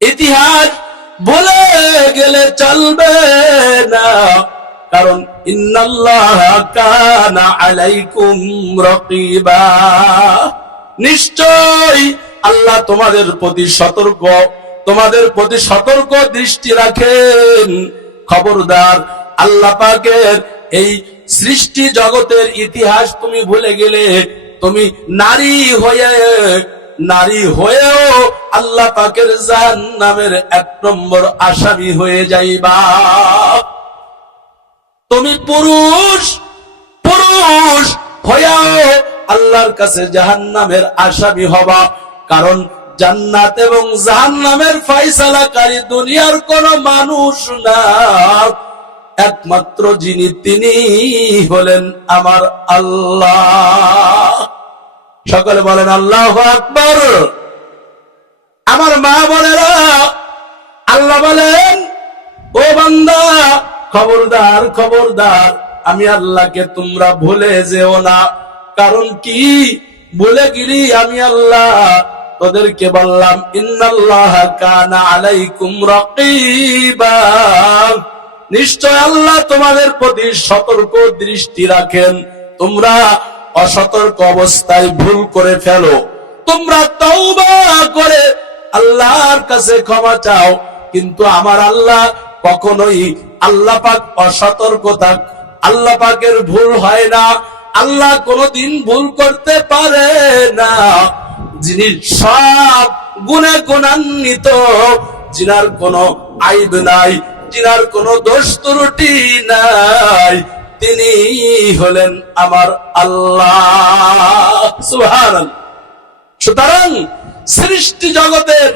ইতিহাস বলে গেলে চলবে না, কারণ ইন্নাল্লাহা কানা আলাইকুম রাকিবা, নিশ্চয় আল্লাহ তোমাদের প্রতি সতর্ক দৃষ্টি রাখেন। খবরদার, আল্লাহ পাকের এই সৃষ্টি জগতের ইতিহাস তুমি ভুলে গেলে তুমি নারী হয়েও আল্লাহ পাকের জাহান্নামের 1 নম্বর আসামি হয়ে যাইবা। তুমি পুরুষ হয়েও আল্লাহর কাছে জাহান্নামের আসামি হবা, কারণ জান্নাত এবং জাহান্নামের ফয়সালাকারী দুনিয়ার কোন মানুষ না, একমাত্র যিনি তিনি হলেন আমার আল্লাহ। সকলে বলেন আল্লাহু আকবার। আমার মা বোনেরা, আল্লাহ বলেন, ও বান্দা, খবরদার, আমি আল্লাহকে তোমরা ভুলে যেও না। কারণ কি ভুলে গেলি? আমি আল্লাহ তোদেরকে বললাম, ইন্নাল্লাহা কানা আলাইকুম রাকিবা, নিশ্চয় আল্লাহ তোমাদের প্রতি সতর্ক দৃষ্টি রাখেন। তোমরা অসতর্ক অবস্থায় ভুল করে ফেলো, তোমরা তওবা করে আল্লাহর কাছে ক্ষমা চাও, কিন্তু আমার আল্লাহ কখনোই, আল্লাহ পাক অসতর্কতা, আল্লাহ পাকের ভুল হয় না, আল্লাহ কোনদিন ভুল করতে পারে না। যিনি সব গুণে গুণান্বিত, যিনার কোনো আইব নাই, যিনার কোনো দোষ ত্রুটি নাই, তিনি হলেন আমার আল্লাহ। সুবহানাল্লাহ। সুতরাং সৃষ্টি জগতের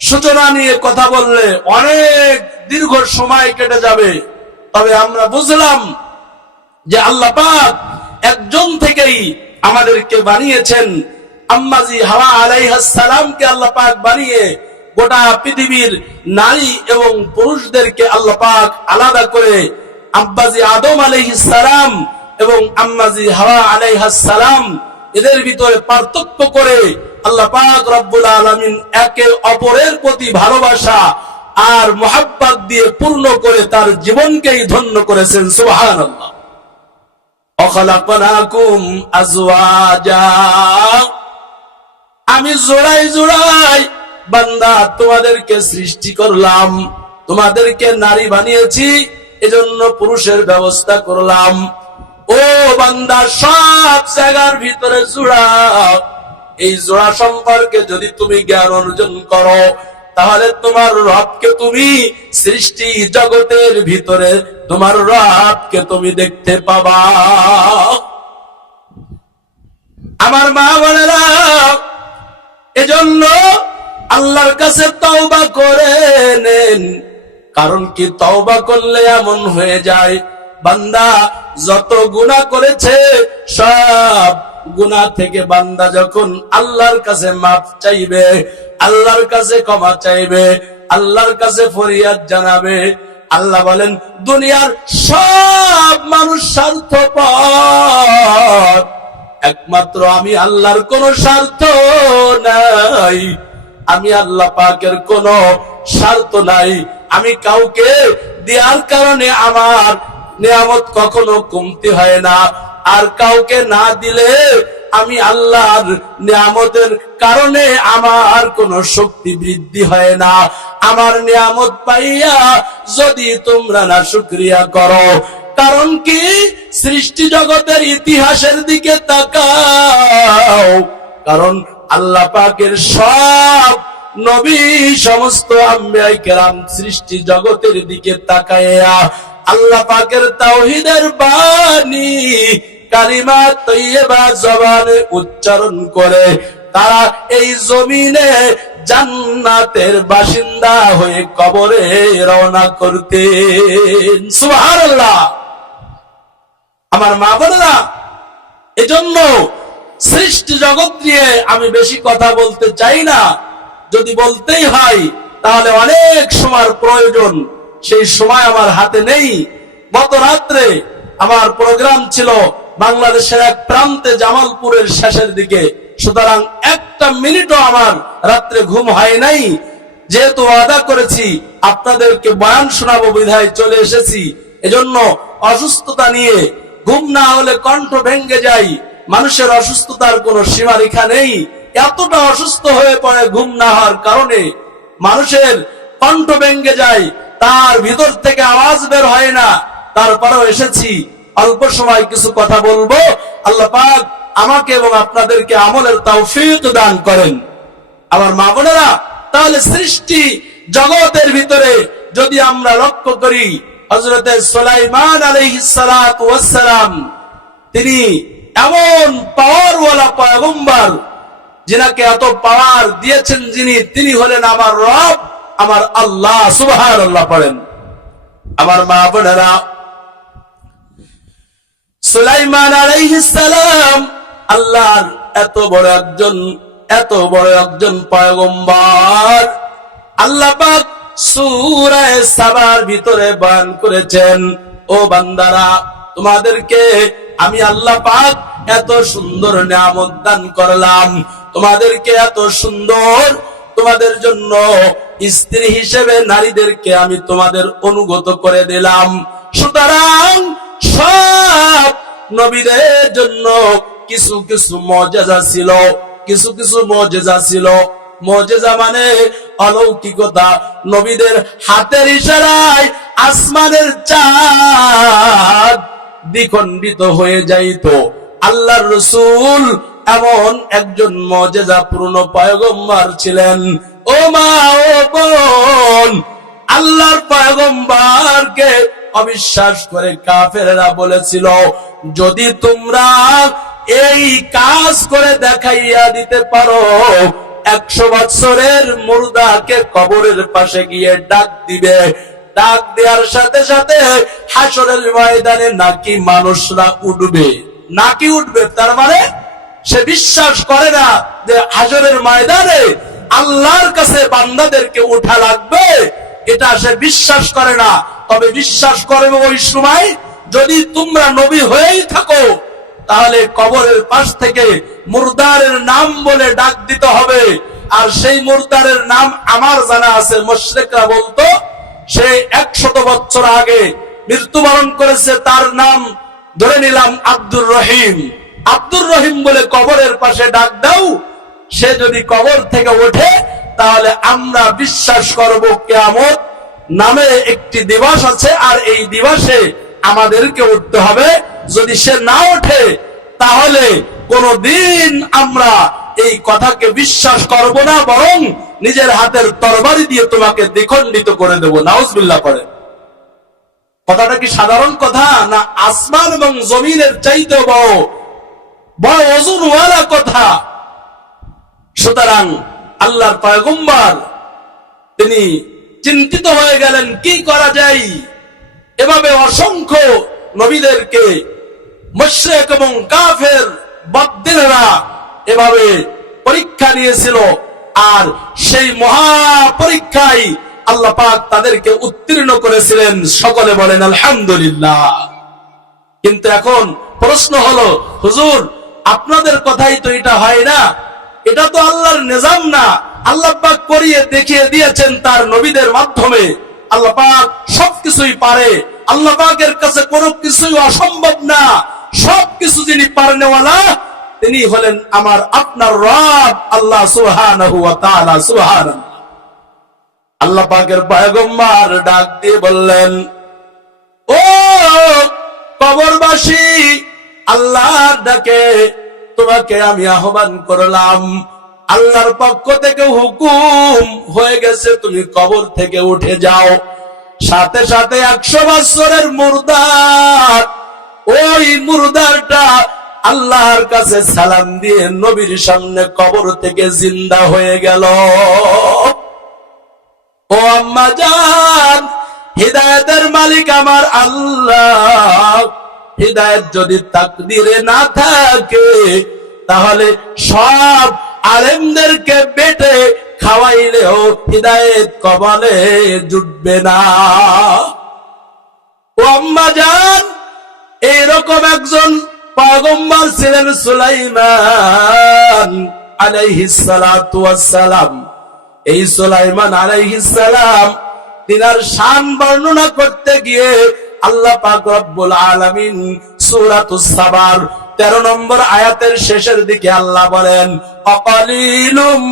সূচনা নিয়ে কথা বললে অনেক দীর্ঘ সময় কেটে যাবে, তবে আমরা বুঝলাম যে আল্লাহ পাক একজন থেকেই আমাদেরকে বানিয়েছেন। আম্মাজি হাওয়া আলাইহিস সালামকে আল্লাহ পাক বানিয়ে গোটা পৃথিবীর নারী এবং পুরুষদেরকে আল্লাহ পাক আলাদা করে আব্বাজি আদম আলাইহিস সালাম এবং আম্মাজি হাওয়া আলাইহিস সালাম, এদের ভিতরে পার্থক্য করে আল্লাহ পাক রব্বুল আলামিন একে অপরের প্রতি ভালোবাসা আর মুহাব্বত দিয়ে পূর্ণ করে তার জীবনকেই ধন্য করেছেন। সুবহানাল্লাহ। অখলাকনাকুম আজওয়াজা, আমি জোড়াই বান্দা তোমাদেরকে সৃষ্টি করলাম, তোমাদেরকে নারী বানিয়েছি, এজন্য পুরুষের ব্যবস্থা করলাম। ও বান্দা, সব জায়গার ভিতরে জোড়া, এই জোড়া সম্পর্কে যদি তুমি জ্ঞান অর্জন করো, তাহলে তোমার রবকে তুমি সৃষ্টি জগতের ভিতরে তোমার রবকে তুমি দেখতে পাবা। আমার মা বোনেরা, এজন্য আল্লাহর কাছে তওবা করে নেন। কারণ কি, তওবা করলে এমন হয়ে যায় বান্দা যত গুনাহ করেছে সব গুনাহ থেকে বান্দা যখন আল্লাহর কাছে মাফ চাইবে, আল্লাহর কাছে ক্ষমা চাইবে, আল্লাহর কাছে ফরিয়াদ জানাবে, আল্লাহ বলেন দুনিয়ার সব মানুষ স্বার্থপর, একমাত্র আমি আল্লাহর কোনো স্বার্থ নাই, আমি আল্লাহ পাকের কোনো স্বার্থ নাই। আমি কাউকে দেওয়ার কারণে আমার নিয়ামত কখনো কমতি হয় না, আর কাউকে না দিলে আমি আল্লাহর নিয়ামতের কারণে আমার কোনো শক্তি বৃদ্ধি হয় না। আমার নিয়ামত পাইয়া যদি তোমরা না শুকরিয়া করো, কারণ কি, সৃষ্টি জগতের ইতিহাসের দিকে তাকাও, কারণ আল্লাহ পাকের সব নবী, সমস্ত আম্বিয়া কেরাম সৃষ্টি জগতের দিকে তাকায়া আল্লাহ পাকের তাওহীদের বাণী কালিমা তৈয়বা জবানে উচ্চারণ করে তারা এই জমিনে জান্নাতের বাসিন্দা হয়ে কবরে রওনা করতেন। সুবহানাল্লাহ। আমার মা বোনেরা, এজন্য সৃষ্টি জগৎ নিয়ে আমি বেশি কথা বলতে চাই না, যদি বলতেই হয় তাহলে অনেক সময়ের প্রয়োজন, সেই সময় আমার হাতে নেই। গত রাত্রে আমার প্রোগ্রাম ছিল বাংলাদেশের এক প্রান্তে, জামালপুরের শেষের দিকে, সুতরাং একটা মিনিটও আমার রাত্রে ঘুম হয় নাই। যেহেতু ওয়াদা করেছি আপনাদেরকে বয়ান শোনাবো বিধায় চলে এসেছি। এজন্য অসুস্থতা নিয়ে ঘুম না হলে কণ্ঠ ভেঙে যায়। মানুষের অসুস্থতার কোনো সীমারেখা নেই। এতটা অসুস্থ হয়ে পড়ে ঘুম না হওয়ার কারণে মানুষের কণ্ঠ ভেঙে যায়, তার ভিতর থেকে আওয়াজ বের হয় না। তারপরেও এসেছি, অল্প সময় কিছু কথা বলবো। আল্লাহ পাক আমাকে এবং আপনাদেরকে আমলের তৌফিক দান করেন। আমার মা বোনেরা, তাহলে সৃষ্টি জগতের ভিতরে যদি আমরা লক্ষ্য করি, হযরতে সুলাইমান আলাইহিস সালাতু ওয়াস সালাম তিনি এমন পাওয়ারওয়ালা পয়গম্বর, যিনাকে এত পাওয়ার দিয়েছেন তিনি হলেন আমার রব, আমার আল্লাহ। সুবহানাল্লাহ পড়েন। আমার মা বোনেরা, সুলাইমান আলাইহিস সালাম আল্লাহর এত বড় একজন পয়গম্বর। আল্লাহ পাক সূরা সাবার ভিতরে বয়ান করেছেন, ও বান্দারা, তোমাদেরকে আমি আল্লাহ পাক এত সুন্দর নিয়ামত দান করলাম, তোমাদেরকে এত সুন্দর, তোমাদের জন্য স্ত্রী হিসেবে নারীদেরকে আমি তোমাদের অনুগত করে দিলাম। সুতরাং সব নবীদের জন্য কিছু কিছু মুজিজা ছিল, মুজিজা মানে অলৌকিকতা। নবীদের হাতের ইশারায় আসমানের চাঁদ দ্বিখণ্ডিত হয়ে যাইত। আল্লাহর রাসূল এমন একজন মুজিজাপূর্ণ পয়গম্বর ছিলেন। ও মা, ও বোন, আল্লাহর পয়গম্বরকে অবিশ্বাস করে কাফেররা বলেছিল, যদি তোমরা এই কাজ করে দেখাইয়া দিতে পারো, 100 বছরের মুর্দাকে কবরের পাশে গিয়ে ডাক দিবে, ডাক দেওয়ার সাথে সাথে হাসরের ময়দানে নাকি মানুষরা উঠবে। তার মানে সে বিশ্বাস করে না যে হাসরের ময়দানে আল্লাহর কাছে বান্দাদেরকে উঠা লাগবে, এটা সে বিশ্বাস করে না। তবে বিশ্বাস করবে ওই সময় যদি তোমরা নবী হয়েই থাকো, তাহলে কবরের পাশ থেকে মুর্দারের নাম বলে ডাক দিতে হবে। আর সেই মুর্দারের নাম আমার জানা আছে, মুশরিকরা বলতো সে 100 বছর আগে মৃত্যুবরণ করেছে, তার নাম ধরে নিলাম আব্দুর রহিম বলে কবরের পাশে ডাক দাও, সে যদি কবর থেকে ওঠে তাহলে আমরা বিশ্বাস করব কিয়ামত নামে একটি দিবস আছে, আর এই দিবসে আমাদেরকে উঠতে হবে। যদি সে না ওঠে তাহলে কোনদিন আমরা এই কথাকে বিশ্বাস করব না, বরং নিজের হাতের তরবারি দিয়ে তোমাকে দ্বিখণ্ডিত করে দেব। নাউজুবিল্লাহ করে। কথাটা কি সাধারণ কথা না? আসমান এবং জমিনের চাইতে বড় ওজনওয়ালা কথা। সুতরাং আল্লাহর পয়গম্বর তিনি চিন্তিত হয়ে গেলেন, কি করা যায়। এভাবে অসংখ্য নবীদেরকে মুশরিক এবং কাফের বদদিনেরা এভাবে পরীক্ষা নিয়েছিল, আর সেই মহা পরীক্ষায় আল্লাহ পাক তাদেরকে উত্তীর্ণ করেছিলেন। সকলে বলেন আলহামদুলিল্লাহ। কিন্তু এখন প্রশ্ন হলো, হুজুর আপনাদের কথাই তো এটা হয় না, এটা তো আল্লাহর নিজাম না। আল্লাহ পাক করিয়ে দেখিয়ে দিয়েছেন তার নবীদের মাধ্যমে। আল্লাহ পাক সবকিছুই পারে, আল্লাহ পাকের কাছে কোনো কিছুই অসম্ভব না। সবকিছু যিনি পারেনওয়ালা তিনি হলেন আমার আপনার রব আল্লাহ সুবহানাহু ওয়া তাআলা। সুবহানাল্লাহ। আল্লাহ পাকের পয়গম্বর ডাক দিয়ে বললেন, ও কবরবাসী, আল্লাহর ডাকে তোমাকে আমি আহ্বান করলাম। আল্লাহর পক্ষ থেকে হুকুম হয়ে গেছে, তুমি কবর থেকে উঠে যাও। সাথে সাথে 100 বছরের মুর্দার, ওই মুর্দারটা আল্লাহর কাছে সালাম দিয়ে নবীর সামনে কবর থেকে জিন্দা হয়ে গেল। ও আম্মা জান, হিদায়াতের মালিক আমার আল্লাহ। হিদায়াত যদি তাকদীরে না থাকে তাহলে সব আলেমদেরকে বেটে খাওয়াইলেও হিদায়াত কবলে জুটবে না। ও আম্মা জান, এইরকম একজন পয়গম্বর ছিলেন সুলাইমান আলাইহিস সালাতু ওয়াস সালাম। এই সুলাইমান আলাইহিস সালাম তিনার শান বর্ণনা করতে গিয়ে আল্লাহ পাক রব্বুল আলামিন সূরাতুস সাবার 13 নম্বর আয়াতের শেষের দিকে আল্লাহ বলেন, আকালিলুম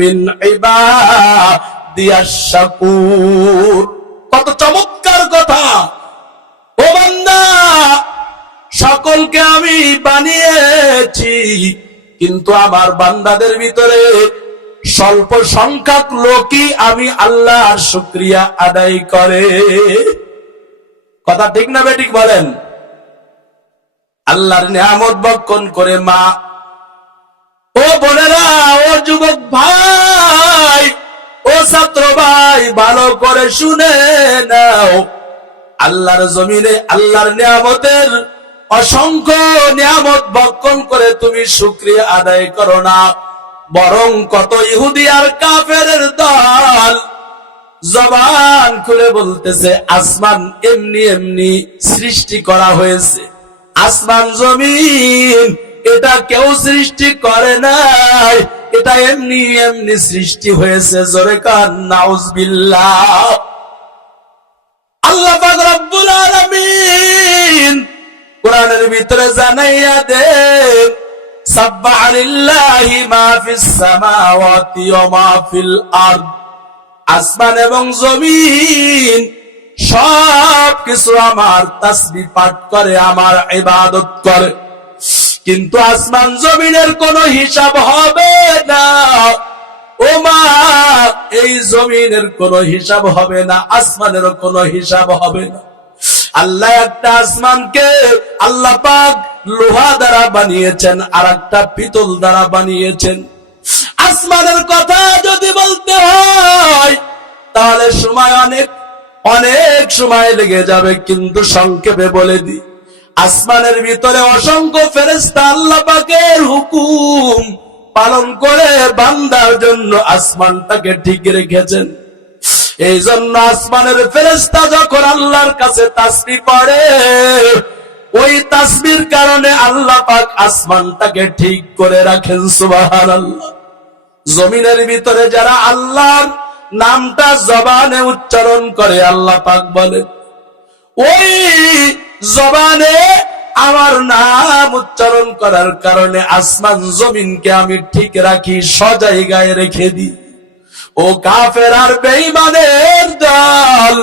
মিন ইবাদিয়াশ শাকুর। কত চমৎকার কথা! ও বান্দা, সকলকে আমি বানিয়েছি, কিন্তু আমার বান্দাদের ভিতরে স্বল্প সংখ্যক লোকই আমি আল্লাহর শুকরিয়া আদায় করে। কথা ঠিক না বেঠিক বলেন? আল্লাহর নিয়ামত ভক্ষণ করে মা, ও বোনেরা, ও যুবক ভাই, ও ছাত্র ভাই, ভালো করে শুনে নাও। আল্লাহর জমিনে আল্লাহর নিয়ামতের অসংখ্য নিয়ামত ভক্ষণ করে তুমি শুকরিয়া আদায় করো না, বরং কত ইহুদি আর কাফেরের দল জবান খুলে বলতেছে আসমান এমনি এমনি সৃষ্টি করা হয়েছে, আসমান জমিন এটা কেউ সৃষ্টি করে নাই, এটা এমনি এমনি সৃষ্টি হয়েছে। জোরে কান নাউজুবিল্লাহ। আল্লাহ পাক রব্বুল আলামিন কোরআনের ভিতরে জানাইয়া দেন, সাব্বাহা লিল্লাহি মা ফিস সামাওয়াতি ওয়া মা ফিল আরদ। আসমান এবং জমিন সব কিছু আমার তাসবিহ পাঠ করে, আমার ইবাদত করে, কিন্তু আসমান জমিনের কোনো হিসাব হবে না। ও মা, এই জমিনের কোনো হিসাব হবে না, আসমানেরও কোনো হিসাব হবে না। আল্লাহ একটা আসমানকে আল্লাহ পাক লোহা দ্বারা বানিয়েছেন, আর একটা পিতল দ্বারা বানিয়েছেন। আসমানের কথা যদি বলতে হয় তাহলে সময় অনেক সময় লেগে যাবে, কিন্তু সংক্ষেপে বলে দিই, আসমানের ভিতরে অসংখ্য ফেরেশতা আল্লাহ পাকের হুকুম পালন করে বান্দার জন্য আসমানটাকে ঠিক রেখেছেন। এই জন্য আসমানের ফেরেশতা যখন আল্লাহর কাছে তাসবিহ পড়ে, ওই তাসবিহর কারণে আল্লাহ পাক আসমানটাকে ঠিক করে রাখেন। সুবহানাল্লাহ। জমিনের ভিতরে যারা আল্লাহর নামটা জবানে উচ্চারণ করে, আল্লাহ পাক বলেন, ওই জবানে আমার নাম উচ্চারণ করার কারণে আসমান জমিনকে আমি ঠিক রাখি, সজায়গায় রেখে দিই। ও কাফের আর বেঈমানের দল,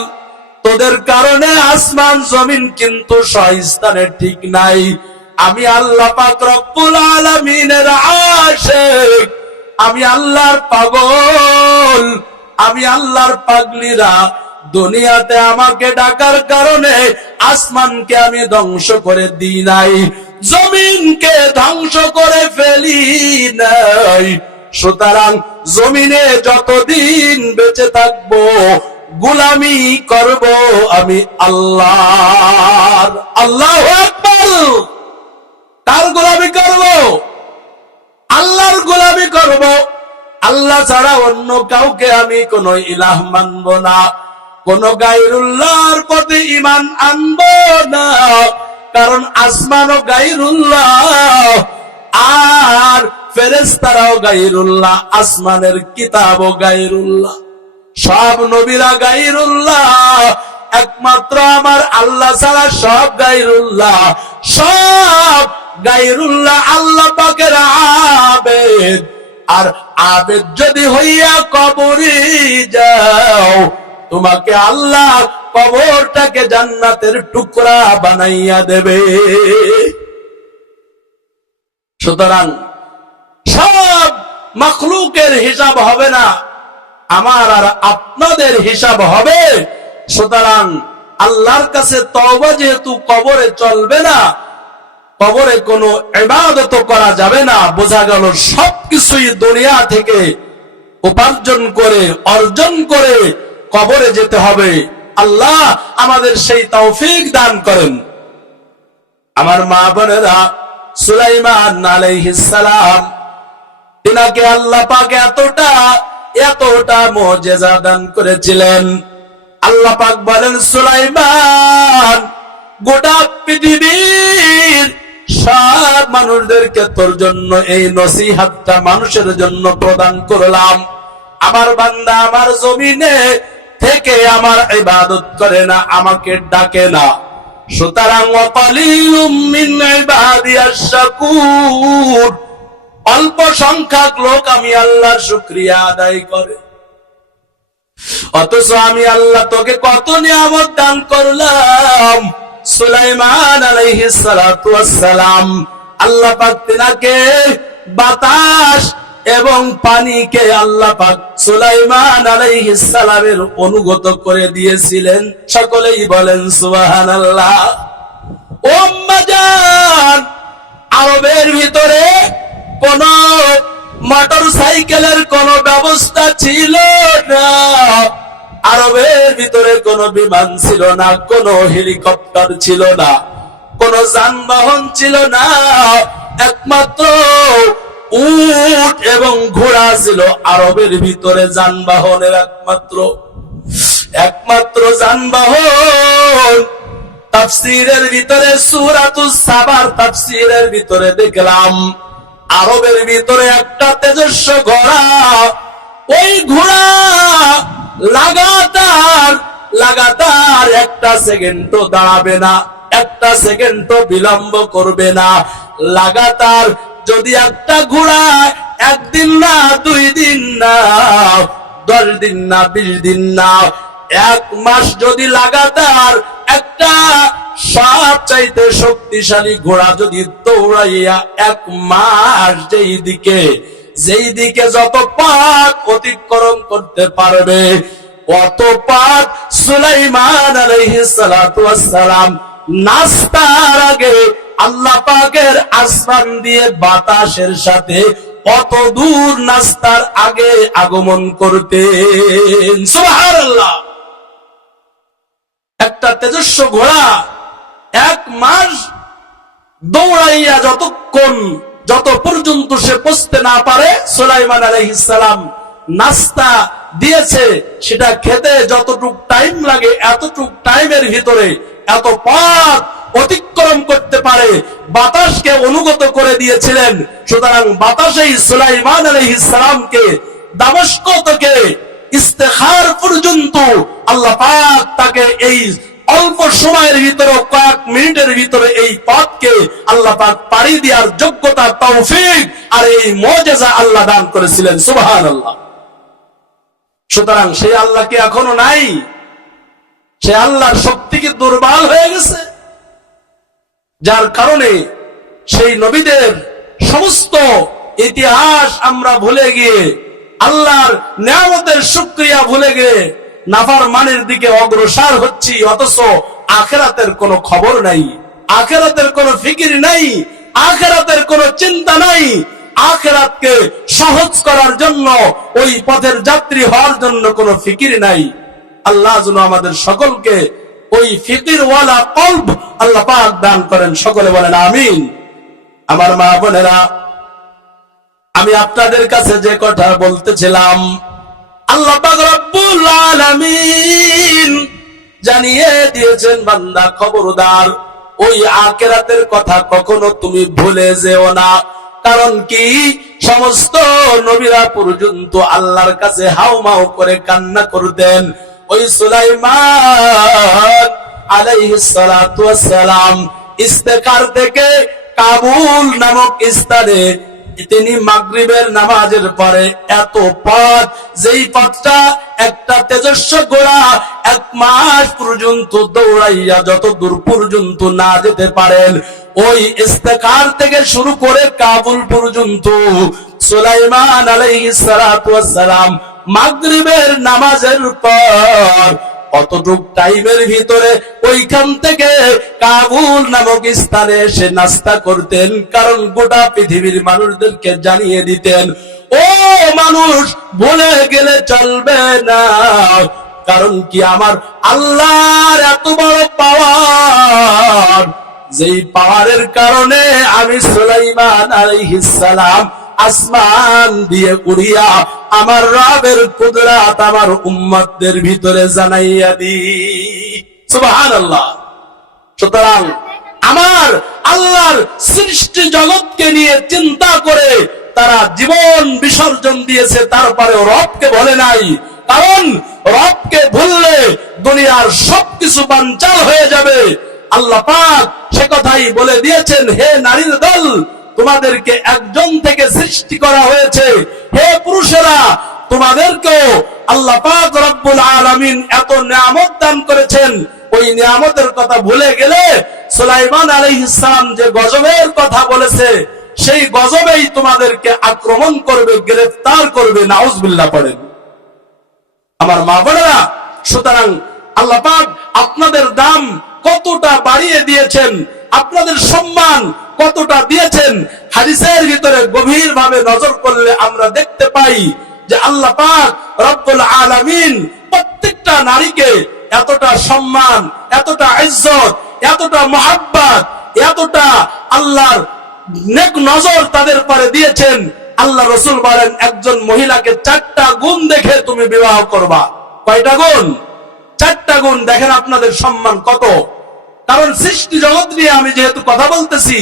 তোদের কারণে আসমান জমিন কিন্তু সস্থানে ঠিক নাই। আমি আল্লাহ পাক রব্বুল আলামিনের আশিক, আমি আল্লাহর পাগল, আমি আল্লাহর পাগলিরা দুনিয়াতে আমাকে ডাকার কারণে আসমানকে আমি ধ্বংস করে দিই নাই, জমিনকে ধ্বংস করে ফেলি নাই। সুতরাং জমিনে যতদিন বেঁচে থাকবো গোলামি করব আমি আল্লাহর। আল্লাহু আকবার। কার গোলামি করব? আল্লাহর গোলামি করব। আল্লাহ ছাড়া অন্য কাউকে আমি কোন ইলাহ মানব না, কোন গায়রুল্লাহর প্রতি ঈমান আনব না। কারণ আসমানও গায়রুল্লাহ, আর ফেরেশতারাও গায়রুল্লাহ, আসমানের কিতাবও গায়রুল্লাহ, সব নবীরা গায়রুল্লাহ, একমাত্র আমার আল্লাহ ছাড়া সব গায়রুল্লাহ, সব গায়রুল্লাহ আল্লাহ পাকের আবেদ। আর আবেদ যদি হইয়া কবরে যাও, তোমাকে আল্লাহ কবরটাকে জান্নাতের টুকরা বানাইয়া দেবে। সুতরাং সব মাখলুকের হিসাব হবে না, আমার আর আপনাদের হিসাব হবে। সুতরাং আল্লাহর কাছে তওবা যেহেতু কবরে চলবে না, কবরে কোনো ইবাদত করা যাবে না, বোঝা গেল সবকিছুই দুনিয়া থেকে উপার্জন করে অর্জন করে কবরে যেতে হবে। আল্লাহ আমাদের সেই তৌফিক দান করেন। আমার মা বোনেরা, সুলাইমান আলাইহিস সালাম, তিনাকে আল্লাহ পাক এতটা মুজিজা দান করেছিলেন। আল্লাহ পাক বলেন, সুলাইমান, গোটা পৃথিবীর সব মানুষদেরকে তোর জন্য এই নসিহতটা মানুষের জন্য প্রদান করলাম। আমার বান্দা আমার জমিনে থেকে আমার ইবাদত করে না, আমাকে ডাকে না। সুতরাং ওয়াকালিলুম মিন ইবাদিয়াশ শাকুর, অল্প সংখ্যক লোক আমি আল্লাহর শুকরিয়া আদায় করে। অথচ আমি আল্লাহ তোকে কত নিয়ামত দান করলাম। সুলাইমান আলাইহিস সালাতু ওয়াস সালাম, আল্লাহ পাক তিনাকে বাতাস এবং পানিকে আল্লাহ পাক সুলাইমান আলাইহিস সালামের অনুগত করে দিয়েছিলেন। সকলেই বলেন সুবহানাল্লাহ। ও আম্মা জান, আরবের ভিতরে কোন মোটর সাইকেলের কোন ব্যবস্থা ছিল না, আরবের ভিতরে কোন বিমান ছিল না, কোন হেলিকপ্টার ছিল না, কোন যানবাহন ছিল না, একমাত্র উট এবং ঘোড়া ছিল আরবের ভিতরে যানবাহনের একমাত্র যানবাহন। তাফসীরের ভিতরে সূরাতুস সাবার তাফসীরের ভিতরে দেখলাম আরবের ভিতরে একটা তেজস্ব ঘোড়া, ওই ঘোড়া লাগাতার একটা সেকেন্ডও দাঁড়াবে না, একটা সেকেন্ডও বিলম্ব করবে না। লাগাতার যদি একটা ঘোড়া একদিন না, 2 দিন না, 10 দিন না, 20 দিন না, 1 মাস যদি লাগাতার একটা সবচাইতে শক্তিশালী ঘোড়া যদি দৌড়াইয়া 1 মাস যেই দিকে যত পথ অতিক্রম করতে পারবে, অত পথ সুলাইমান আলাইহিস সালাতু ওয়াস সালাম নাস্তার আগে আল্লাহ পাকের আসমান দিয়ে বাতাসের সাথে অত দূর নাস্তার আগে আগমন করতেন। সুবহানাল্লাহ। একটা তেজস্ব ঘোড়া 1 মাস দৌড়াইয়া যত পর্যন্ত সে পৌঁছতে না পারে, সুলাইমান আলাইহিস সালাম নাস্তা দিয়েছে, সেটা খেতে যতটুক টাইম লাগে এতটুক টাইমের ভিতরে এত পথ অতিক্রম করতে পারে বাতাসকে অনুগত করে দিয়েছিলেন। সুতরাং বাতাসেই সুলাইমান আলাইহিস সালামকে দামেস্ক থেকে ইস্তেখার পর্যন্ত আল্লাহ পাক তাকে এই অল্প সময়ের ভিতরে, কয়েক মিনিটের ভিতরে এই পথকে আল্লাহ পাক পাড়ি দেওয়ার যোগ্যতা, তৌফিক আর এই মুজিজা আল্লাহ দান করেছিলেন। সুবহানাল্লাহ। সুতরাং সেই আল্লাহ কি এখনো নাই? সে আল্লাহর শক্তি কি দুর্বল হয়ে গেছে? যার কারণে সেই নবীদের সমস্ত ইতিহাস আমরা ভুলে গিয়ে, আল্লাহর নিয়ামতের শুকরিয়া ভুলে গিয়ে নাফরমানির দিকে অগ্রসর হচ্ছি, অথচ আখিরাতের কোনো খবর নাই, আখিরাতের কোনো ফিকির নাই, আখিরাতের কোনো চিন্তা নাই। আখিরাতকে সহজ করার জন্য, ওই পথের যাত্রী হওয়ার জন্য কোনো ফিকির নাই। আল্লাহ যেন আমাদের সকলকে ওই ফিকিরওয়ালা কলব আল্লাহ পাক দান করেন। সকলে বলেন আমিন। আমার মা বোনেরা, আমি আপনাদের কাছে যে কথা বলতেছিলাম, আল্লাহ পাক রব্বুল আলামিন জানিয়ে দিয়েছেন, বান্দা খবরদার ওই আখিরাতের কথা কখনো তুমি ভুলে যেও না। কারণ কি, সমস্ত নবীরা পর্যন্ত আল্লাহর কাছে হাউমাউ করে কান্না করতেন। ওই সুলাইমান আলাইহিস সালাতু ওয়াস সালাম ইস্তেকার থেকে কাবুল নামক স্থানে তিনি মাগরিবের নামাজের পরে এত পথ, যেই পথটা একটা তেজস্ব ঘোড়া 1 মাস পর্যন্ত দৌড়াইয়া যত দূর পর্যন্ত না যেতে পারেন, ওই ইস্তেকার থেকে শুরু করে কাবুল পর্যন্ত সুলাইমান আলাইহিস সালাতু ওয়াস সালাম মাগরিবের নামাজের পর অতটুক টাইমের ভিতরে ওইখান থেকে কাবুল নামক স্থানে এসে নাস্তা করতেন। কারণ গোটা পৃথিবীর মানুষদেরকে জানিয়ে দিতেন, ও মানুষ ভুলে গেলে চলবে না। কারণ কি, আমার আল্লাহর এত বড় পাওয়ার, যেই পাওয়ারের কারণে আমি সুলাইমান আলাইহিস সালাম আসমান দিয়ে উড়িয়া আমার রবের কুদরত আমার উম্মতদের ভিতরে জানাইয়া দি। সুবহানাল্লাহ। সুতরাং আমার আল্লাহর সৃষ্টি জগৎকে নিয়ে চিন্তা করে তারা জীবন বিসর্জন দিয়েছে, তারপরেও রবকে ভোলে নাই। কারণ রবকে ভুললে দুনিয়ার সবকিছু বানচাল হয়ে যাবে। আল্লাহ পাক সে কথাই বলে দিয়েছেন, হে নারীর দল, তোমাদেরকে একজন থেকে সৃষ্টি করা হয়েছে। হে পুরুষেরা, তোমাদেরকেও আল্লাহ পাক রব্বুল আলামিন এত নিয়ামত দান করেছেন। ওই নিয়ামতের কথা ভুলে গেলে সুলাইমান আলাইহিস সালাম যে গজবের কথা বলেছে, সেই গজবেই তোমাদেরকে আক্রমণ করবে, গ্রেফতার করবে। নাউজুবিল্লাহ পড়েন আমার মা বোনেরা। সুতরাং আল্লাহ পাক আপনাদের দাম কতটা বাড়িয়ে দিয়েছেন, আপনাদের সম্মান কতটা দিয়েছেন। হাদিসের ভিতরে গভীর ভাবে নজর করলে আমরা দেখতে পাই যে আল্লাহ পাক রব্বুল আলামিন প্রত্যেকটা নারীকে এতটা সম্মান, এতটা ইজ্জত, এতটা মহব্বত, এতটা আল্লাহর নেক নজর তাদের পরে দিয়েছেন। আল্লাহ রাসূল বলেন, একজন মহিলাকে 4টা গুণ দেখে তুমি বিবাহ করবা। কয়টা গুণ? 4টা গুণ। দেখেন আপনাদের সম্মান কত। কারণ সৃষ্টি জগৎ নিয়ে আমি যেহেতু কথা বলতেছি,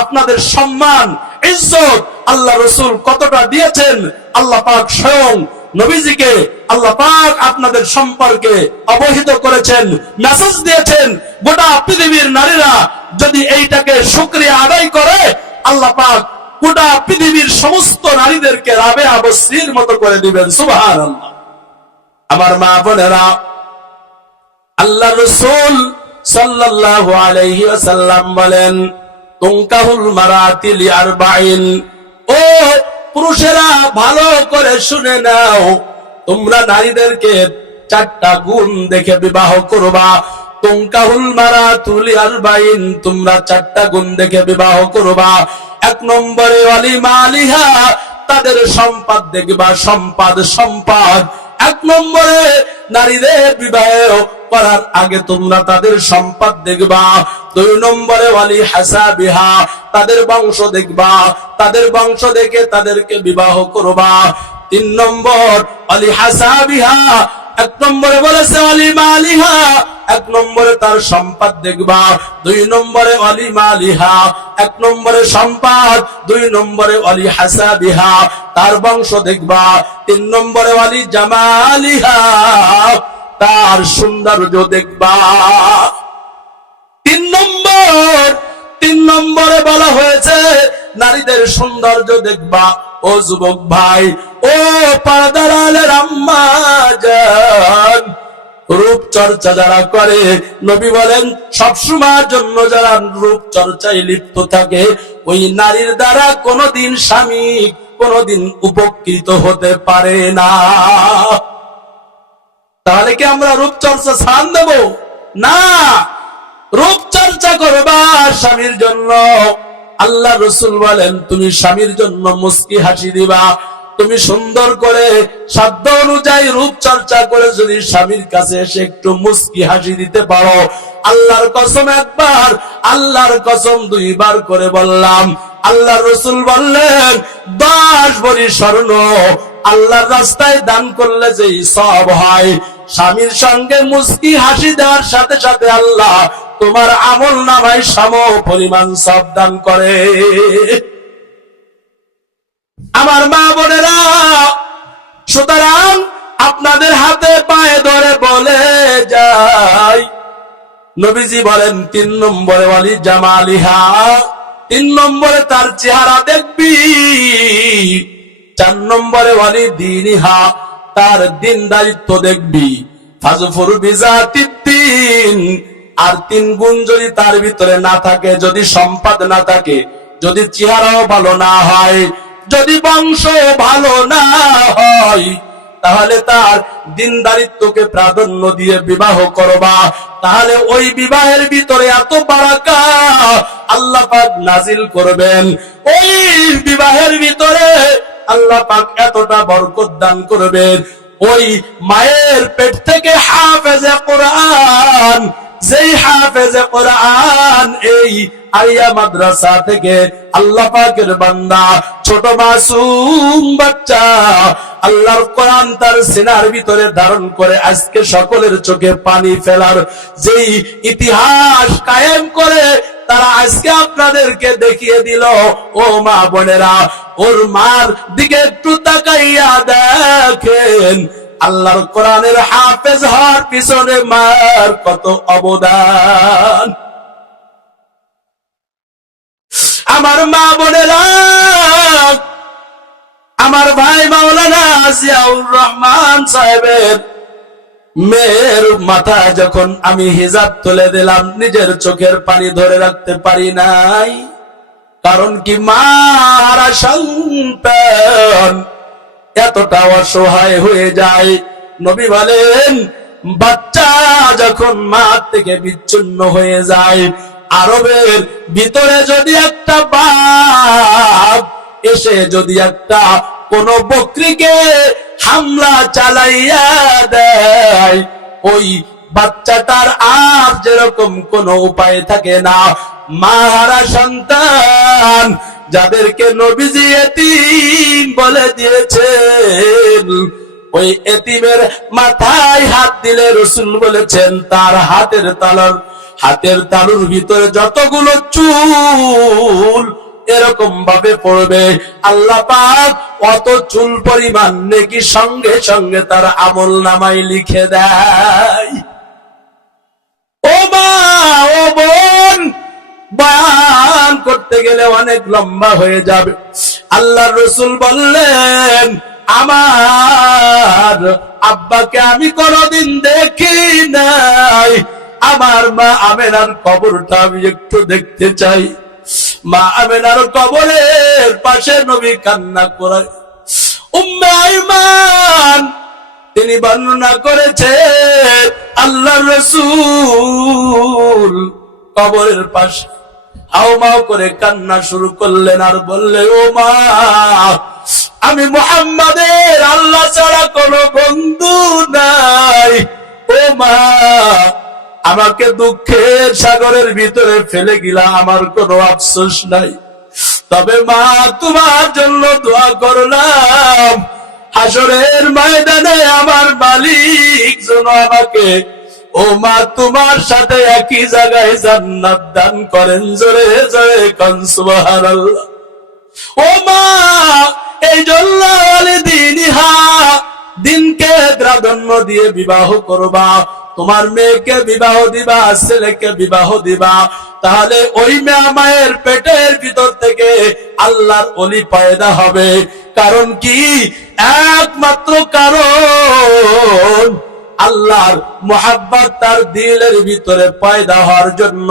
আপনাদের সম্মান, ইজ্জত আল্লাহ রাসূল কতটা দিয়েছেন। আল্লাহ পাক স্বয়ং নবীজিকে আল্লাহ পাক আপনাদের সম্পর্কে অবহিত করেছেন, মেসেজ দিয়েছেন। গোটা পৃথিবীর নারীরা যদি এইটাকে শুকরিয়া আদায় করে, আল্লাহ পাক গোটা পৃথিবীর সমস্ত নারীদেরকে রাবেয়া বসরির মতো করে দিবেন। সুবহানাল্লাহ। আমার মা বোনেরা, আল্লাহ রাসূল সাল্লাল্লাহু আলাইহি ওয়াসাল্লাম বলেন, তুনকাহুল মারাতি লিআরবাইন। ও পুরুষেরা, ভালো করে শুনে নাও, তোমরা নারীদেরকে 4টা গুণ দেখে বিবাহ করবা। তুনকাহুল মারাতু লিআরবাইন, তোমরা 4টা গুণ দেখে বিবাহ করবা। 1 নম্বরে ওয়ালিমালিহা, তাদের সম্পদ দেখবা। সম্পদ 1 নম্বরে নারীদের বিবাহ করার আগে তোমরা তাদের সম্পদ দেখবা। 2 নম্বরে ওয়ালি হাসাবিহা, তাদের বংশ দেখবা। তাদের বংশ দেখে তাদেরকে বিবাহ করবা। 3 নম্বর ওয়ালি হাসাবিহা, 1 নম্বরে বলেছে ওয়ালি মালিহা, 1 নম্বরে তার সম্পদ দেখবা। 2 নম্বরে ওয়ালি মালিহা, 1 নম্বরে সম্পদ। 2 নম্বরে ওয়ালি হাসাবিহা, তার বংশ দেখবা। 3 নম্বরে ওয়ালি জামালিহা, তার সৌন্দর্য দেখবা। 3 নম্বরে বলা হয়েছে নারীদের সৌন্দর্য দেখবা। ও যুবক ভাই, ও পর্দার আলের আম্মা জান, রূপ চর্চা যারা করে, নবী বলেন সবসময়ের জন্য যারা রূপ চর্চায় লিপ্ত থাকে, ওই নারীর দ্বারা কোনোদিন স্বামী কোনোদিন উপকৃত হতে পারে না। তাহলে কি আমরা রূপচর্চা ছাড় দেব? না, রূপচর্চা করবা স্বামীর জন্য। আল্লাহ রাসূল বলেন, তুমি স্বামীর জন্য মুস্কি হাসি দিবা। তুমি সুন্দর করে সাধ্য অনুযায়ী রূপচর্চা করে যদি স্বামীর কাছে এসে একটু মুস্কি হাসি দিতে পারো, আল্লাহর কসম একবার, আল্লাহর কসম 2 বার করে বললাম, আল্লাহ রাসূল বললেন 10 ভরি স্বর্ণ আল্লাহর রাস্তায় দান করলে যেই সওয়াব হয়, স্বামীর সঙ্গে মুস্কি হাসি দেওয়ার সাথে সাথে আল্লাহ তোমার আমল নামায় সম পরিমাণ সওয়াব দান করে। আমার মা বোনেরা, সুতরাং আপনাদের হাতে পায়ে ধরে বলে যাই, নবীজি বলেন 3 নম্বরে ওয়ালি জামালিহা, 3 নম্বরে তার চেহারা দেখবি। 4 নম্বরে ওয়ালি দীনিহা, তার দিনদারিত্ব দেখবি। ফাজফুর বিজাতিদ্দিন, আর 3 গুণ যদি তার ভিতরে না থাকে, যদি সম্পদ না থাকে, যদি চেহারাও ভালো না হয়, যদি বংশ ভালো না হয়, তাহলে তার দিনদারিত্বকে প্রাধান্য দিয়ে বিবাহ করবা। তাহলে ওই বিবাহের ভিতরে এত বারাকা আল্লাহ পাক নাজিল করবেন। ওই বিবাহের ভিতরে আল্লাহ পাক এতটা বরকত দান করবেন। ওই মায়ের পেট থেকে হাফেজে কোরআন, যেই হাফেজে কোরআন এই আলিয়া মাদ্রাসা থেকে আল্লাহ পাকের বান্দা, ছোট মাসুম বাচ্চা, আল্লাহর কোরআন তার সিনার ভিতরে ধারণ করে আজকে সকলের চোখে পানি ফেলার যেই ইতিহাস কায়েম করে তারা আজকে আপনাদেরকে দেখিয়ে দিল। ও মা বোনেরা, ওর মার দিকে একটু তাকাইয়া দেখেন, আল্লাহর কোরআনের হাফেজ হওয়ার পিছনে মার কত অবদান। আমার মা বোনেরা, আমার ভাই মাওলানা জিয়াউর রহমান সাহেবের মেয়ের মাথায় যখন আমি হিজাব তুলে দিলাম, নিজের চোখের পানি ধরে রাখতে পারি নাই। কারণ কি, মারা সন্তান এতটা অসহায় হয়ে যায়। নবী বলেন, বাচ্চা যখন মা থেকে বিচ্ছিন্ন হয়ে যায়, আরবের ভিতরে যদি একটা বাপ এসে যদি একটা কোন বকরিকে হামলা চালাইয়া দেয়, ওই বাচ্চাটার আর যেরকম কোন উপায় থাকে না। মারা সন্তান যাদেরকে নবীজি এতিম বলে দিয়েছেন, ওই এতিমের মাথায় হাত দিলে রাসূল বলেছেন তার হাতের তালুর ভিতরে যতগুলো চুল এরকম ভাবে পড়বে, আল্লাহ পাক অত চুল পরিমাণ নেকি সঙ্গে সঙ্গে তার আমল নামায় লিখে দেয়। ও মা, ও বোন, বয়ান করতে গেলে অনেক লম্বা হয়ে যাবে। আল্লাহর রাসূল বললেন, আমার আব্বাকে আমি কোনদিন দেখি নাই, আমার মা আমেনার কবরটা আমি একটু দেখতে চাই। মা আমেনার কবরের পাশে নবী কান্না করে। উম্মে আইমান তিনি বর্ণনা করেছেন, আল্লাহর রাসূল কবরের পাশে হাউমাউ করে কান্না শুরু করলেন আর বললেন, ও মা, আমি মুহাম্মাদের আল্লাহ ছাড়া কোনো বন্ধু নাই। ও মা, আমাকে দুঃখের সাগরের ভিতরে ফেলে গেলা, আমার কোনো আফসোস নাই। তবে মা, তোমার জন্য দোয়া করলাম, হাসরের ময়দানে আমার মালিক যেন আমাকে, ও মা, তোমার সাথে একই জায়গায় জান্নাত দান করেন। জোরে জোরে কোন সুবহানাল্লাহ। ও মা, এই জন্য দিনকে প্রাধান্য দিয়ে বিবাহ করবা, তোমার মেয়েকে বিবাহ দিবা, ছেলেকে বিবাহ দিবা, তাহলে ওই মায়ের পেটের ভিতর থেকে আল্লাহর ওলি পয়দা হবে। কারণ কি, একমাত্র কারণ আল্লাহর মুহাব্বত তার দিলের ভিতরে পয়দা হওয়ার জন্য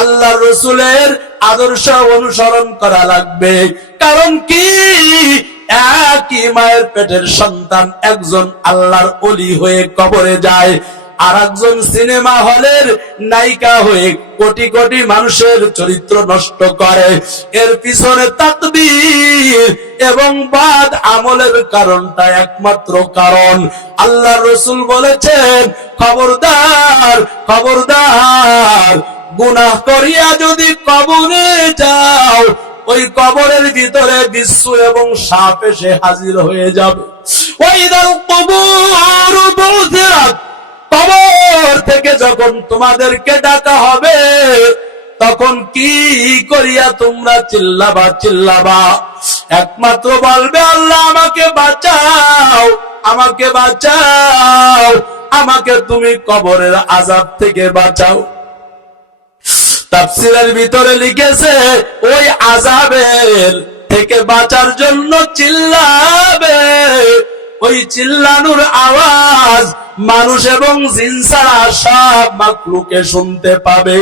আল্লাহর রাসূলের আদর্শ অনুসরণ করা লাগবে। কারণ কি, একই মায়ের পেটের সন্তান একজন আল্লাহর ওলি হয়ে কবরে যায়, আর একজন সিনেমা হলের নায়িকা হয়ে কোটি কোটি মানুষের চরিত্র নষ্ট করে। এর পিছনে তাকদীর এবং বাদ আমলের কারণটা একমাত্র কারণ। আল্লাহর রাসূল বলেছেন, খবরদার খবরদার, গুনাহ করিয়া যদি কবরে যাও, ওই কবরের ভিতরে বিচ্ছু এবং সাপ এসে হাজির হয়ে যাবে। ওয়াইদাল কুবুর বুযিরাত, কবর থেকে যখন তোমাদেরকে ডাকা হবে, তখন কি করিয়া তোমরা চিল্লাবা? একমাত্র বলবে, আল্লাহ আমাকে বাঁচাও, আমাকে বাঁচাও, আমাকে তুমি কবরের আযাব থেকে বাঁচাও। তাফসীরের ভিতরে লিখেছে, ওই আযাবের থেকে বাঁচার জন্য চিল্লাবে। ওই চিল্লানোর আওয়াজ মানুষ এবং জিন ছাড়া সব মাখলুকে শুনতে পাবে।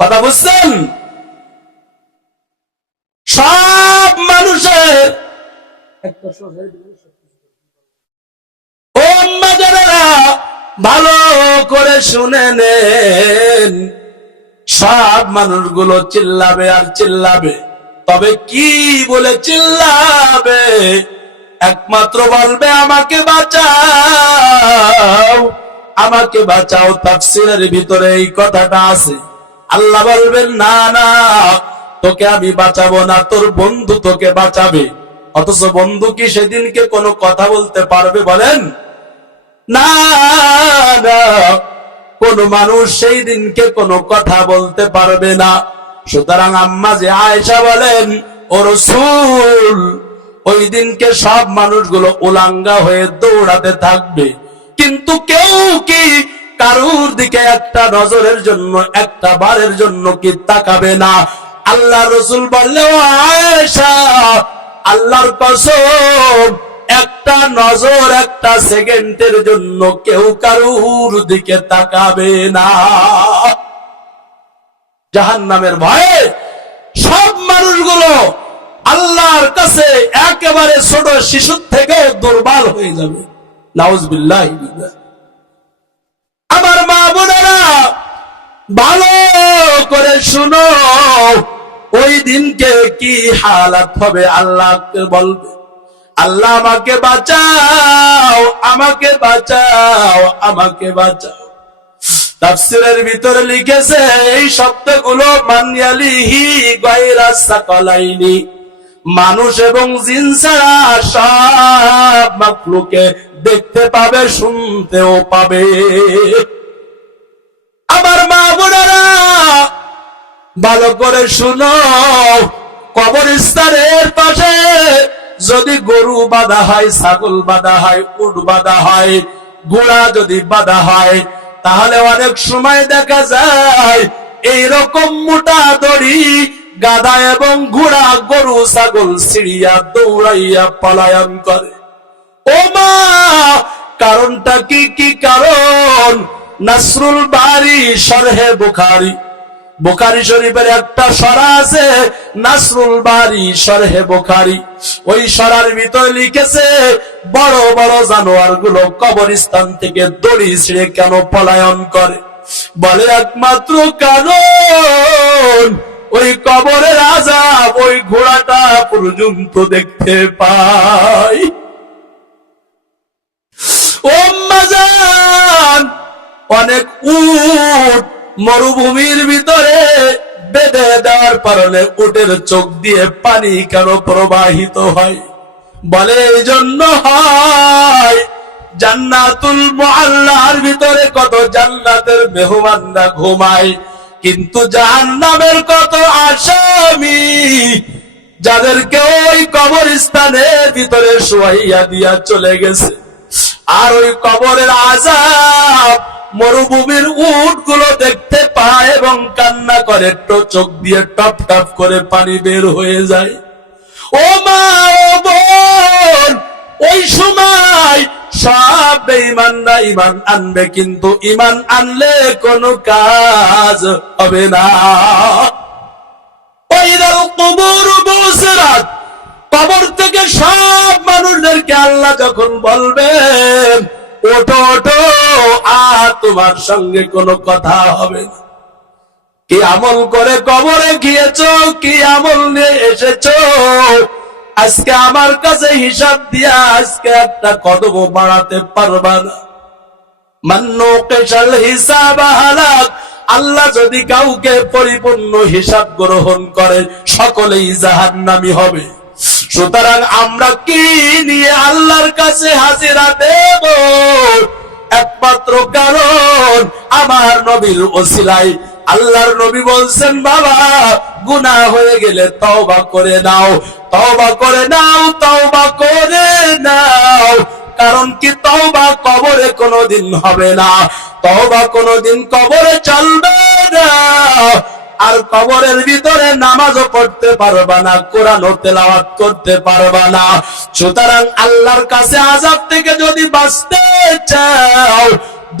কথা বুঝছেন? সব মানুষের ও মাজারেরা ভালো করে শুনে নেন, সব মানুষগুলো চিল্লাবে আর চিল্লাবে। তবে কি বলে চিল্লাবে? একমাত্র বলবে, আমাকে বাঁচাও, আমাকে বাঁচাও। তাফসীরের ভিতরে এই কথাটা আছে। আল্লাহ বলবেন, না না, তোকে আমি বাঁচাবো না, তোর বন্ধু তোকে বাঁচাবে। অথচ বন্ধু কি সেদিনকে কোনো কথা বলতে পারবে? বলেন না না, কোন কোন মানুষ সেই দিনকে কোনো কথা বলতে পারবে না। সুতরাং আম্মা যে আয়েশা বলেন, ও রাসূল, ওই দিনকে সব মানুষগুলো উলাঙ্গা হয়ে দৌড়াতে থাকবে, কিন্তু কেউ কি কারুর দিকে একটা নজরের জন্য, একটা বারের জন্য কি তাকাবে না? আল্লাহ রাসূল বললেন, ও আয়েশা, আল্লাহর কসম, একটা নজর, একটা সেকেন্ডের জন্য কেউ কারুর দিকে তাকাবে না। জাহান্নামের ভয়ে সব মানুষগুলো আল্লাহর কাছে একেবারে ছোট শিশুর থেকে দুর্বল হয়ে যাবে। নাউজুবিল্লাহি বিল্লাহ। আমার মা বোনেরা, ভালো করে শুনো, ওই দিনকে কি হালাত হবে আল্লাহকে বলবে, আল্লাহ আমাকে বাঁচাও, আমাকে বাঁচাও, আমাকে বাঁচাও। তাফসীরের ভিতরে লিখেছে এই শব্দগুলো মানিয়ালিহি গায়রা সাকালাইনি, মানুষ এবং জিন ছাড়া সব মাখলুকে দেখতে পাবে, শুনতেও পাবে। আমার মা বোনেরা, ভালো করে শুনো, কবরস্থানের পাশে যদি গরু বাঁধা হয়, ছাগল বাঁধা হয়, উট বাঁধা হয়, ঘোড়া যদি বাঁধা হয়, তাহলে অনেক সময় দেখা যায় এইরকম মোটা দড়ি গাধা এবং ঘোড়া, গরু, ছাগল ছিড়িয়া দৌড়াইয়া পলায়ন করে। ও মা, কারণটা কি? কি কারণ? নাসরুল বারি শরহে বুখারী, বুখারী শরীফের একটা সরা আছে, নাসরুল বারি শরহে বুখারী। ওই সরার ভিতরে লিখেছে বড় বড় জানোয়ার গুলো কবরস্থান থেকে দড়ি ছিঁড়ে কেন পলায়ন করে? বলে একমাত্র কারণ ওই কবরের আযাব ওই ঘোড়াটা পর্যন্ত দেখতে পায়। ও মাজান, অনেক উট মরুভূমির ভিতরে বেঁধে দেওয়ার কারণে উটের চোখ দিয়ে পানি কেন প্রবাহিত হয়? বলে এই জন্য হয়, জান্নাতুল মুআল্লার ভিতরে কত জান্নাতের মেহমানরা ঘুমায়, কিন্তু জাহান্নামের কত আসামি যাদেরকে ওই কবরস্থানের ভিতরে শুয়াইয়া দিয়া চলে গেছে। আর ওই কবরের আযাব মরুভূমির উট গুলো দেখতে পায় এবং কান্না করে, চোখ দিয়ে টপ টপ করে পানি বের হয়ে যায়। ও মা, ও বোন, ওই সময় সব বেঈমানরা ঈমান আনবে, কিন্তু ঈমান আনলে কোনো কাজ হবে না। ওয়াইদাল কুবুর বুসিরাত, কবর থেকে সব মানুষদেরকে আল্লাহ যখন বলবেন ওঠো ওঠো, আর তোমার সঙ্গে কোনো কথা হবে না। কি আমল করে কবরে গিয়েছো, কি আমল নিয়ে এসেছো, আজকে আমার কাছে হিসাব দিয়া আজকে একটা কদম বাড়াতে পারবা না। মান্নু কেশাল হিসাব হালাক, আল্লাহ যদি কাউকে পরিপূর্ণ হিসাব গ্রহণ করে সকলেই জাহান্নামী হবে। সুতরাং আমরা কি নিয়ে আল্লাহর কাছে হাজিরা দেব? একমাত্র কারণ আমার নবীর ওসিলায়। আল্লাহর নবী বলছেন, বাবা গুনাহ হয়ে গেলে তওবা করে নাও, তওবা করে নাও, তওবা করে নাও। কারণ কি? তওবা কবরে কোনোদিন হবে না, তওবা কোনোদিন কবরে চলবে না। আর কবরের ভিতরে নামাজও পড়তে পারবা না, কোরআনও তেলাওয়াত করতে পারবা না। সুতরাং আল্লাহর কাছে আযাব থেকে যদি বাঁচতে চাও,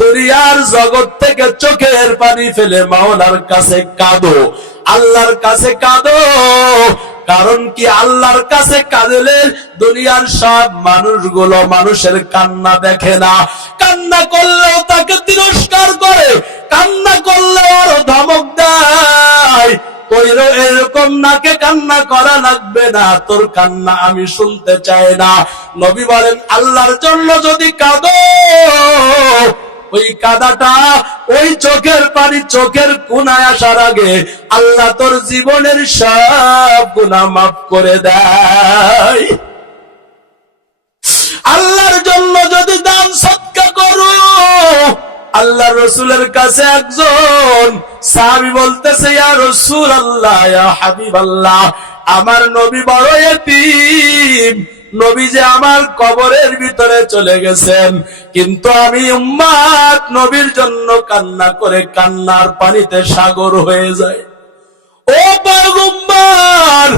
দুনিয়ার জগৎ থেকে চোখের পানি ফেলে মাওলার কাছে কাঁদো, আল্লাহর কাছে কাঁদো। কারণ কি? আল্লাহর কাছে কাঁদলে দুনিয়ার সব মানুষগুলো মানুষের কান্না দেখে না, কান্না করলেও তাকে তিরস্কার করে, কান্না করলেও আরো ধমক দেয়। কইরো এরকম নাকে কান্না করা লাগবে না, তোর কান্না আমি শুনতে চাই না। নবী বলেন, আল্লাহর জন্য যদি কাঁদো, ওই কাদাটা, ওই চোখের পানি চোখের কোনায় আসার আগে আল্লাহ তোর জীবনের সব গুনাহ মাফ করে দেয়। আল্লাহর জন্য যদি দান সদকা করো, আল্লাহ আল্লাহর রাসূলের কাছে একজন সাহাবী বলতেছে, ইয়া রাসূলুল্লাহ, ইয়া হাবিবাল্লাহ, আমার নবী বড় এতিম, নবী যে আমার কবরের ভিতরে চলে গেছেন, কিন্তু আমি উম্মত নবীর জন্য কান্না করে কান্নার পানিতে সাগর হয়ে যায়। ও পয়গম্বর,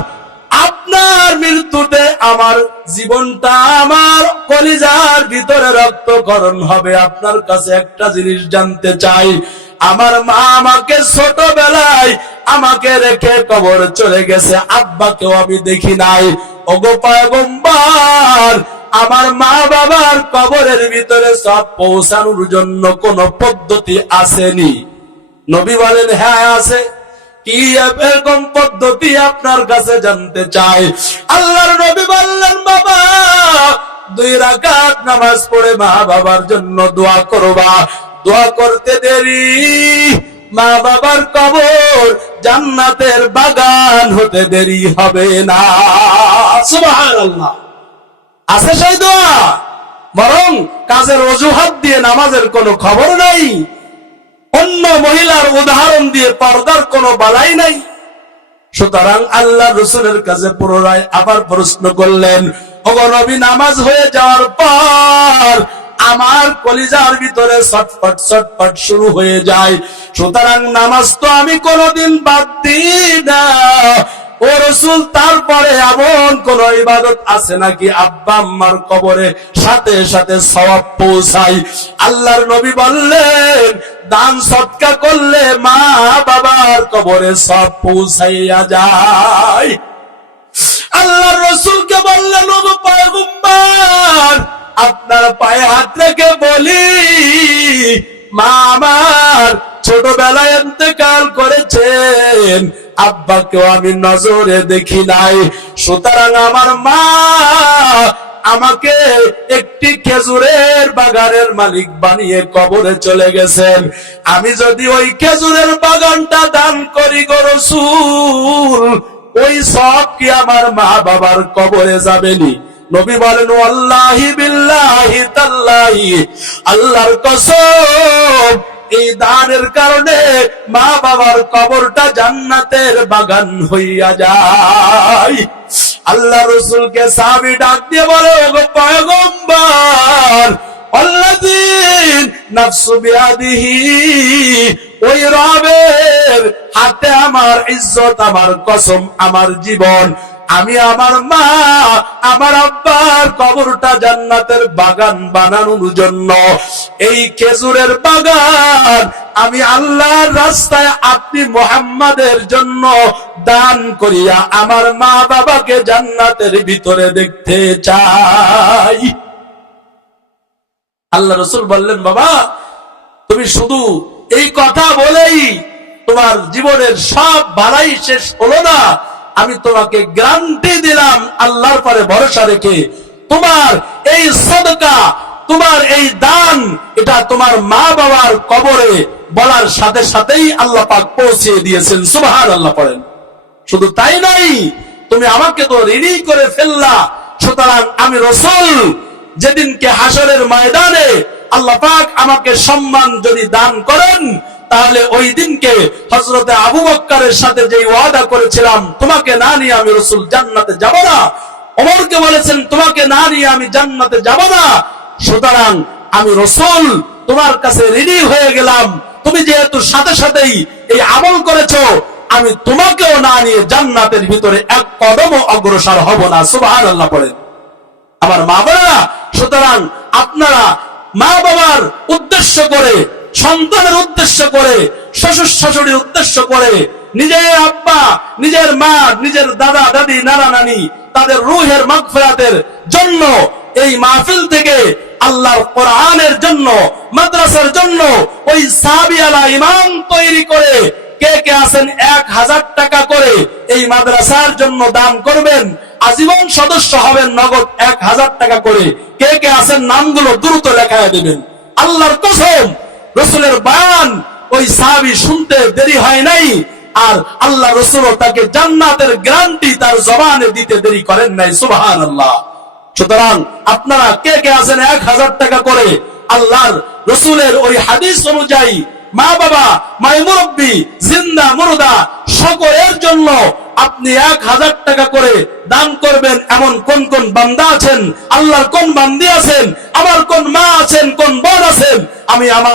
আপনার মৃত্যুতে আমার জীবনটা আমার কলিজার ভিতরে রক্তক্ষরণ হবে। আপনার কাছে একটা জিনিস জানতে চাই, আমার মা আমাকে ছোটবেলায় আমাকে রেখে কবর চলে গেছে, আব্বাকেও আমি দেখি নাই। ওগো পয়গম্বর, আমার মা বাবার কবরের ভিতরে সব পৌঁছানোর জন্য কোন পদ্ধতি আসেনি? নবী বলেন, হ্যাঁ আছে। কি এরকম পদ্ধতি আপনার কাছে জানতে চাই? আল্লাহর নবী বললেন, বাবা, 2 রাকাত নামাজ পড়ে মা বাবার জন্য দোয়া করবা। দোয়া করতে দেরি, মা বাবার কবর জান্নাতের বাগান হতে দেরি হবে না। সুবহানাল্লাহ। আছে সেই দোয়া, বরং কাজের অজুহাত দিয়ে নামাজের কোনো খবর নাই, অন্য মহিলার উদাহরণ দিয়ে পর্দার কোনো বালাই নাই। সুতরাং আল্লাহ রাসূলের কাছে পুনরায় আবার প্রশ্ন করলেন, ওগো নবী, নামাজ হয়ে যাওয়ার পর আমার কলিজার ভিতরে ছটফট ছটফট শুরু হয়ে যায়, সুতরাং নামাজ তো আমি কোনদিন বাদ দিই না। ও রাসূল, তারপরে এমন কোন ইবাদত আছে নাকি আব্বা আম্মার কবরে সাথে সাথে সওয়াব পৌঁছায়? আল্লাহর নবী বললেন, দান সদকা করলে মা বাবার কবরে সব পৌঁছাইয়া যায়। আল্লাহর রাসূলকে বললেন, ওগো পয়গম্বর, আপনার পায়ে হাত রেখে বলি, মা আমার ছোটবেলায় ইন্তেকাল করেছেন, আব্বাকেও আমি নজরে দেখি নাই। সুতরাং আমার মা আমাকে একটি খেজুরের বাগানের মালিক বানিয়ে কবরে চলে গেছেন। আমি যদি ওই খেজুরের বাগানটা দান করি গো রাসূল, ওই সব কি আমার মা বাবার কবরে যাবেনি? নবী বলেন, ওয়াল্লাহি বিল্লাহি তাল্লাহি, আল্লাহর কসম, এই দানের কারণে মা বাবার কবরটা জান্নাতের বাগান হইয়া যায়। আল্লাহ রাসূলকে সাহাবী ডাক দিয়ে বলে, ওগো পয়গম্বর, আল্লাযী নাফসু বিয়াদিহি, ওই রবের হাতে আমার ইজ্জত, আমার কসম, আমার জীবন, আমি আমার মা আমার আব্বার কবরটা জান্নাতের বাগান বানানোর জন্য এই খেজুরের বাগান আমি আল্লাহর রাস্তায় আপনি মুহাম্মাদের জন্য দান করিয়া আমার মা বাবাকে জান্নাতের ভিতরে দেখতে চাই। আল্লাহ রাসূল বললেন, বাবা, তুমি শুধু এই কথা বলেই তোমার জীবনের সব ভালাই শেষ হলো না। আমি তোমাকে গ্যারান্টি দিলাম, আল্লাহর পরে ভরসা রেখে, তোমার এই সাদকা, তোমার এই দান, এটা তোমার মা বাবার কবরে বলার সাথে সাথেই আল্লাহ পাক পৌঁছে দিয়েছেন। সুবহানাল্লাহ পড়েন। শুধু তাই নাই, তুমি আমাকে তো ঋণী করে ফেললা। সুতরাং আমি রাসূল যেদিনকে হাসরের ময়দানে আল্লাহ পাক আমাকে সম্মান যদি দান করেন, তাহলে ওই দিনকে হযরতে আবু বকরের সাথে যে ওয়াদা করেছিলাম, তোমাকে না নিয়ে আমি রাসূল জান্নাতে যাব না, ওমরকে বলেছেন তোমাকে না নিয়ে আমি জান্নাতে যাব না, সুতরাং আমি রাসূল তোমার কাছে ঋণী হয়ে গেলাম। তুমি যেহেতু সাথে সাথেই এই আমল করেছো, আমি তোমাকেও না নিয়ে জান্নাতের ভিতরে এক কদমও অগ্রসর হব না। সুবহানাল্লাহ পড়েন। আমার মা বাবা, সুতরাং আপনারা মা বাবার উদ্দেশ্য করে, সন্তানের উদ্দেশ্য করে, শ্বশুর শাশুড়ির উদ্দেশ্য করে, নিজের আব্বা, নিজের মা, নিজের দাদা দাদি, নানা নানি, তাদের রূহের মাগফিরাতের জন্য এই মাহফিল থেকে আল্লাহর কোরআনের জন্য, মাদ্রাসার জন্য ওই সাহাবিয়ালা ইমাম তৈরি করে কে কে আছেন 1000 টাকা করে এই মাদ্রাসার জন্য দান করবেন, আজীবন সদস্য হবেন নগদ 1000 টাকা করে। কে কে আছেন নামগুলো দ্রুত লেখায় দিবেন। আল্লাহর কসম, রাসূলের বয়ান ওই সাহাবী শুনতে দেরি হয় নাই, আর আল্লাহ রাসূল তাকে জান্নাতের গ্যারান্টি তার জবানে দিতে দেরি করেন নাই। সুবহানাল্লাহ। সুতরাং আপনারা কে কে আছেন 1000 টাকা করে আল্লাহর রাসূলের ওই হাদিস অনুযায়ী মা বাবা, মাই মুরব্বি, জিন্দা মুর্দা সকলের জন্য আপনি 1000 টাকা করে দান করবেন। এমন কোন কোন বান্দা আছেন, আল্লাহর কোন বান্দি আছেন, আমার কোন মা আছেন, কোন বোন আছেন, আমি আমার